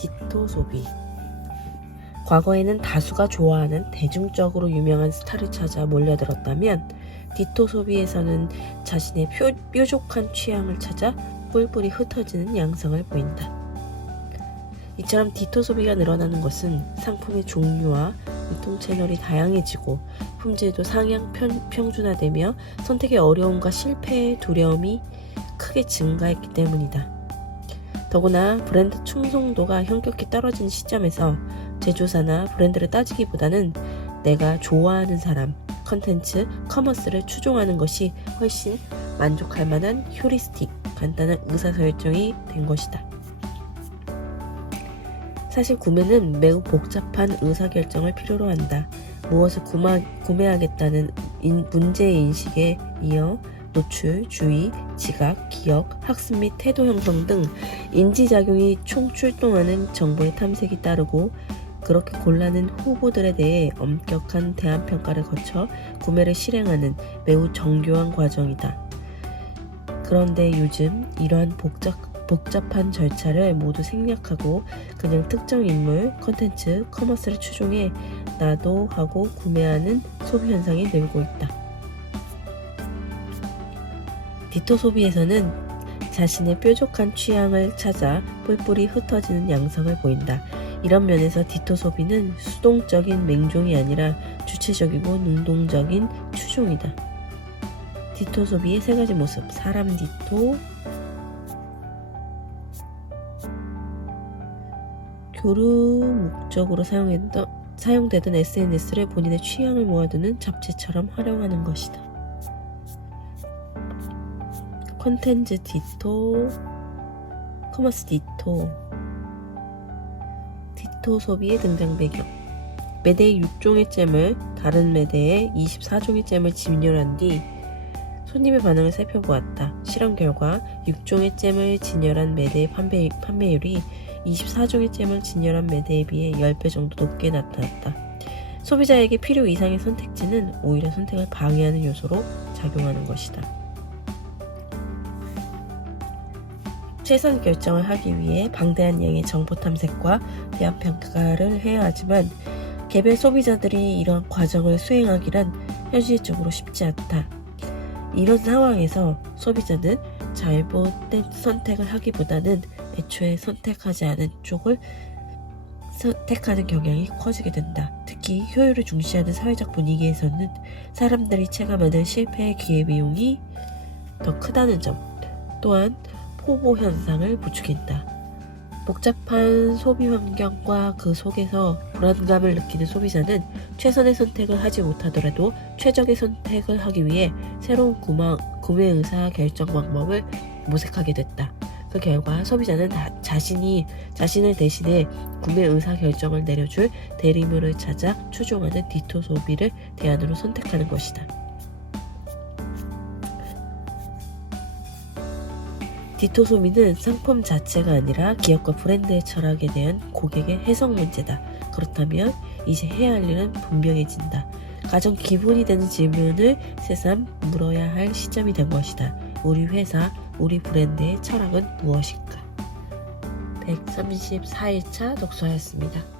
디토 소비. 과거에는 다수가 좋아하는 대중적으로 유명한 스타를 찾아 몰려들었다면 디토 소비에서는 자신의 표, 뾰족한 취향을 찾아 뿔뿔이 흩어지는 양상을 보인다. 이처럼 디토 소비가 늘어나는 것은 상품의 종류와 유통 채널이 다양해지고 품질도 상향 편- 평준화되며 선택의 어려움과 실패의 두려움이 크게 증가했기 때문이다. 더구나 브랜드 충성도가 현격히 떨어진 시점에서 제조사나 브랜드를 따지기보다는 내가 좋아하는 사람, 컨텐츠, 커머스를 추종하는 것이 훨씬 만족할 만한 효리스틱, 간단한 의사결정이 된 것이다. 사실 구매는 매우 복잡한 의사결정을 필요로 한다. 무엇을 구매하겠다는 인- 문제의 인식에 이어 노출, 주의, 지각, 기억, 학습 및 태도 형성 등 인지작용이 총 출동하는 정보의 탐색이 따르고 그렇게 골라낸 후보들에 대해 엄격한 대안평가를 거쳐 구매를 실행하는 매우 정교한 과정이다. 그런데 요즘 이러한 복잡, 복잡한 절차를 모두 생략하고 그냥 특정 인물, 컨텐츠, 커머스를 추종해 나도 하고 구매하는 소비 현상이 늘고 있다. 디토 소비에서는 자신의 뾰족한 취향을 찾아 뿔뿔이 흩어지는 양상을 보인다. 이런 면에서 디토 소비는 수동적인 맹종이 아니라 주체적이고 능동적인 추종이다. 디토 소비의 세 가지 모습. 사람 디토, 교류 목적으로 사용했던, 사용되던 SNS를 본인의 취향을 모아두는 잡지처럼 활용하는 것이다. 컨텐츠 디토, 커머스 디토, 디토 소비의 등장 배경. 매대의 6종의 잼을 다른 매대의 24종의 잼을 진열한 뒤 손님의 반응을 살펴보았다. 실험 결과 6종의 잼을 진열한 매대의 판매, 판매율이 24종의 잼을 진열한 매대에 비해 10배 정도 높게 나타났다. 소비자에게 필요 이상의 선택지는 오히려 선택을 방해하는 요소로 작용하는 것이다. 최선 결정을 하기 위해 방대한 양의 정보 탐색과 대안 평가를 해야 하지만 개별 소비자들이 이런 과정을 수행하기란 현실적으로 쉽지 않다. 이런 상황에서 소비자는 잘못된 선택을 하기보다는 애초에 선택하지 않은 쪽을 선택하는 경향이 커지게 된다. 특히 효율을 중시하는 사회적 분위기에서는 사람들이 체감하는 실패의 기회비용이 더 크다는 점 또한 포보 현상을 부추긴다. 복잡한 소비 환경과 그 속에서 불안감을 느끼는 소비자는 최선의 선택을 하지 못하더라도 최적의 선택을 하기 위해 새로운 구마, 구매 의사 결정 방법을 모색하게 됐다. 그 결과 소비자는 다- 자신이 자신을 대신해 구매 의사 결정을 내려줄 대리물을 찾아 추종하는 디토 소비를 대안으로 선택하는 것이다. 디토 소비는 상품 자체가 아니라 기업과 브랜드의 철학에 대한 고객의 해석 문제다. 그렇다면 이제 해야 할 일은 분명해진다. 가장 기본이 되는 질문을 새삼 물어야 할 시점이 된 것이다. 우리 회사, 우리 브랜드의 철학은 무엇일까? 134일차 독서였습니다.